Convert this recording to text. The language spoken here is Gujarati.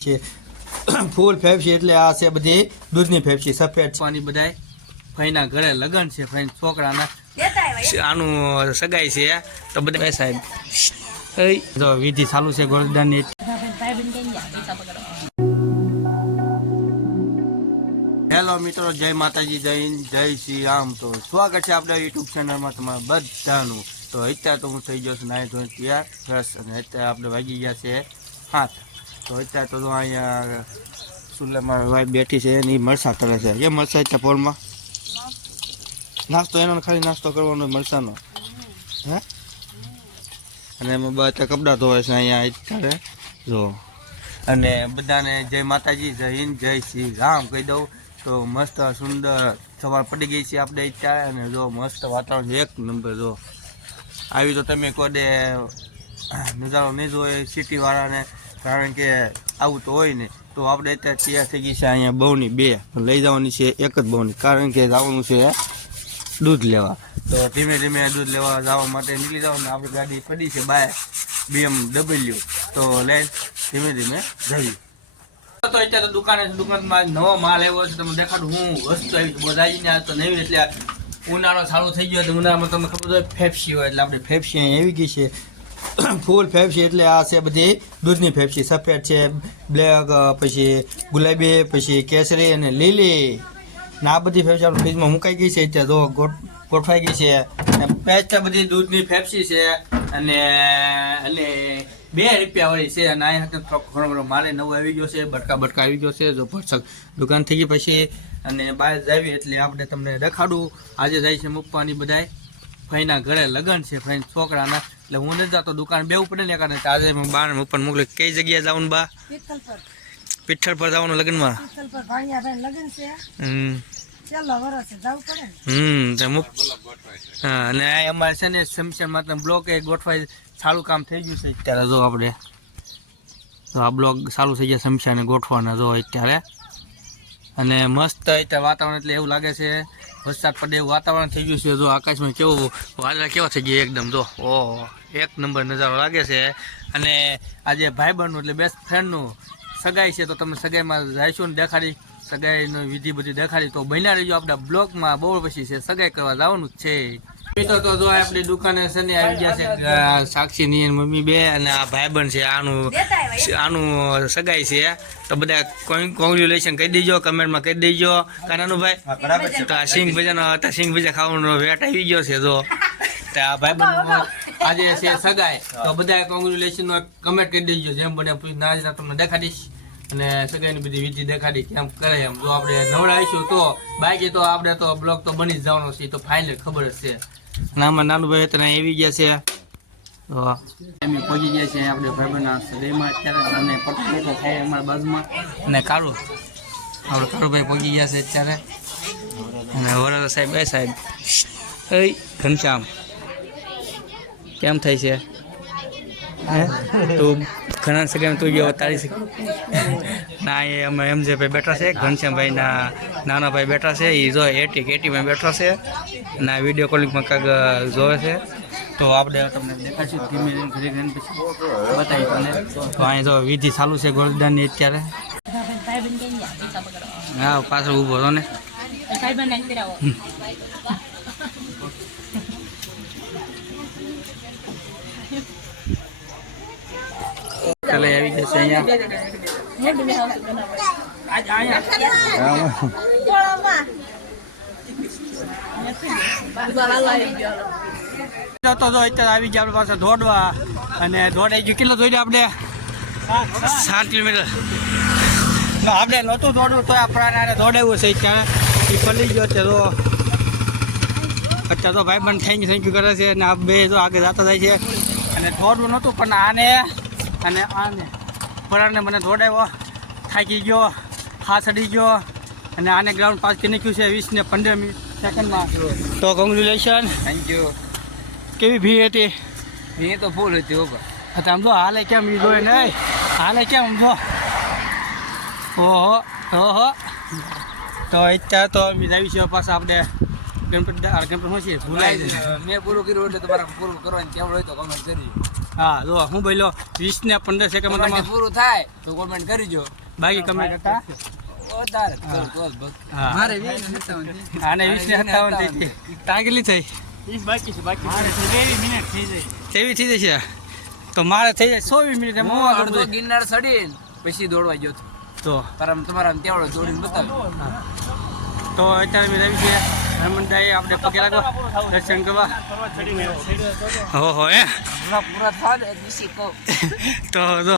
છે. ફૂલ ફેફસી એટલે આ છે બધી દૂધની ફેફસી સફેદ પાણી બધાય. ફઈના ઘરે લગન છે ફઈ છોકરાના. આનું સગાઈ છે તો બધા સાહેબ જો વિધિ ચાલુ છે ગોરદાનની હેલો મિત્રો જય માતાજી જય હિન્દ, જય શ્રી રામ. તો સ્વાગત છે આપણા યુટ્યુબ ચેનલમાં તમારા બધાનું. તો અત્યારે તો હું થઈ ગયો છું નાઈ ધોઈ તૈયાર ફ્રેશ અને અત્યારે આપણે વાગી ગયા છે હાથ તો અત્યારે તો અહીંયા સુલેમાં વાઈફ બેઠી છે એની મરસા કરે છે. એ મરસા છે પોળમાં? નાસ્તો એનો ખાલી નાસ્તો કરવાનો મરસાનો. હે? અને એમાં બધા કપડાં ધોવે છે અહીંયા અત્યારે. જો. અને બધાને જય માતાજી, જય હિન્દ, જય શ્રી રામ કહી દઉં. તો મસ્ત સુંદર સવાર પડી ગઈ છે આપણે અત્યારે અને જો મસ્ત વાતાવરણ એક નંબર જો. આવી તો તમે કોડે નજારો નહીં જોઈએ સિટીવાળાને કારણ કે આવું તો હોય ને, તો આપણે અત્યારે તૈયાર થઈ ગઈ છે અહીંયા બહુની બે. લઈ જવાની છે એક જ બહુની, કારણ કે જવાનું છે દૂધ લેવા. તો ધીમે ધીમે દૂધ લેવા જવા માટે નીકળી જવાનું આપણી ગાડી પડી છે બાય બીએમ ડબલ્યુ તો લઈ ધીમે ધીમે જવી તો અત્યારે તો દુકાને દુકાનમાં નવો માલ આવ્યો છે તમે દેખાડું હું વસ્તુ આવી બધાજીને તો નવી એટલે ઉનાળો ચાલુ થઈ ગયો તો ઉનાળામાં તમને ખબર હોય ફેફસી હોય એટલે આપણે ફેફસી અહીં આવી ગઈ છે. ફૂલ ફેફસી એટલે આ છે બધી દૂધની ફેફસી. સફેદ છે, બ્લેક પછી ગુલાબી, પછી કેસરી અને લીલી. ને આ બધી ફેફસી આપણે ફ્રીજમાં મુકાઈ ગઈ છે. અત્યારે જો ગોઠ, ગોઠવાઈ ગઈ છે. પેસ્ટ બધી દૂધની ફેફસી છે. અને અને બે રૂપિયા વાળી છે. અને અહીંયા હાથે ઘણો ઘણો માલે નવો આવી ગયો છે. બટકા બટકા આવી ગયો છે. જો ભરસક દુકાન થઈ ગઈ પછી. અને બહાર જાવી એટલે આપણે તમને દેખાડું. આજે જાય છે મૂકવાની બધાય. ભાઈના ઘરે લગ્ન છે ભાઈ છોકરાના. એટલે હું નથી જતો દુકાન બેવું પડે ને કારણે આજે હું બાર ઉપર મોકલી કઈ જગ્યાએ જવાનું બા? પિત્તલ પર જવાનું લગ્નમાં? લગન છે. હમ. હમ હા અને અમારે છે ને શમશાન માતા બ્લોક એ ગોઠવાય સારું કામ થઈ ગયું છે અત્યારે જો આપણે. તો આ બ્લોક ચાલુ થઈ ગયા શમશાને ગોઠવાના જો અત્યારે. અને મસ્ત અત્યારે વાતાવરણ એટલે એવું લાગે છે. વરસાદ પડે એવું વાતાવરણ થઈ ગયું છે. જો આકાશમાં કેવું વાદળા કેવા થઈ ગયા એકદમ, જો. ઓહો એક નંબર નજારો લાગે છે. અને આજે ભાઈબંધનું એટલે બેસ્ટ ફ્રેન્ડનું સગાઈ છે, તો તમે સગાઈમાં જઈશું ને દેખાડી, સગાઈનો વિધિ બધી દેખાડી, તો બન્યા રહીજો આપણા બ્લોગમાં. બહુ પછી છે, સગાઈ કરવા જવાનું જ છે. મિત્રો તો જો આપણી દુકાને છે ને આવી ગયા છે સાક્ષી ની મમ્મી બે અને આ ભાઈબંધ છે આનું આનું સગાઈ છે. તો બધા કોંગ્રેચ્યુલેશન કહી દેજો કમેન્ટમાં કહી દેજો. કાનાનુભાઈ તો આ સિંગ ભજાનો હતા સિંગ ભજા ખાવાનો વેટ આવી ગયો છે જો. તો આ ભાઈબંધ આજે છે સગાઈ. તો બધા કોંગ્રેચ્યુલેશન કમેન્ટ કરી દેજો જેમ બને ના તમને દેખાડીશ અને સગાઈની બધી વિધિ દેખાડી કેમ કરે એમ. જો આપણે નવડાવીશું તો બાકી તો આપણે તો બ્લોગ તો બની જ જવાનો છે તો ફાઇનલ ખબર જ છે. અને આમાં નાનુભાઈ અત્યારે આવી ગયા છે. એમ પહોંચી ગયા છે આપણે ભાઈબંધના સગાઈમાં અત્યારે અને બેઠો થાય બાજુમાં. અને કાળુ, આપણે કાળુભાઈ પહોંચી ગયા છે અત્યારે. અને વરદ સાહેબ, એ સાહેબ. એ ઘનશ્યામ. કેમ થાય છે? તું ઘણા સગાઈ તું ગયો તારી ના એ અમે એમ જે ભાઈ બેઠા છે ઘનશ્યામભાઈ ના નાના ભાઈ બેઠા છે એ જો એટી કેટીમાં બેઠા છે ના વીડિયો કોલિંગમાં કાંક જોવે છે. તો આપણે તમને દેખાશું ધીમે ધીમે ઘરે ઘરે પછી બતાવી તમને. તો અહીં જો વિધિ ચાલુ છે ગોલ્ડનની અત્યારે. હા પાછળ ઊભો હતો ને. ચાલે, આવી જશે અહીંયા. તો અત્યારે આવી ગયા આપણી પાસે દોડવા અને દોડાઈ ગયું કેટલો દોડ્યો આપણે સાત કિલોમીટર આપણે નહોતું દોડવું તો આપણા દોડાવ્યું છે અત્યારે એ ફરી ગયો છે તો અત્યારે તો ભાઈ બંધ થેન્ક થેન્ક યુ કરે છે અને આ બે જો આગળ જતા જાય છે અને દોડવું નહોતું પણ આને અને આને પરાણને મને દોડાવ્યો થાકી ગયો હાથ અડી ગયો અને આને ગ્રાઉન્ડ પાસ કરી નાખ્યું છે વીસ ને પંદર મિનિટ સેકન્ડમાં. તો કોંગ્રેચ્યુલેશન થેન્ક યુ કેવી ભીડ હતી? એ તો ફૂલ હતી હો બા. આ જો હાલે કેમ લીધો નહીં હાલે કેમ જો? ઓહો ઓહો. તો અત્યારે તો અમે જાવી છીએ પાછા આપણે ગણપતિ ગણપતિ શું છે ભૂલાઈ મેં પૂરું કર્યું એટલે તમારે પૂરું કરવાની કેવડ હોય તો કમેન્ટ કરી. હા જો હું બોલ્યો વીસ ને પંદર સેકન્ડમાં તમારે પૂરું થાય તો કોમેન્ટ કરજો બાકી કમેન્ટ હતા તો મારે વીસ ને સત્તાવન થઈ. જાય સોવી મિનિટ. ગિરનાર ચડીને પછી દોડવા ગયો તો? તમારા તેવડો દોડીને બતાવ્યો. તો અત્યારે મેં આવી છે હનુમાનદાએ આપણે પગે લાગો દર્શન કરવા. હો હો? એ પૂરા પૂરા થવા દે તો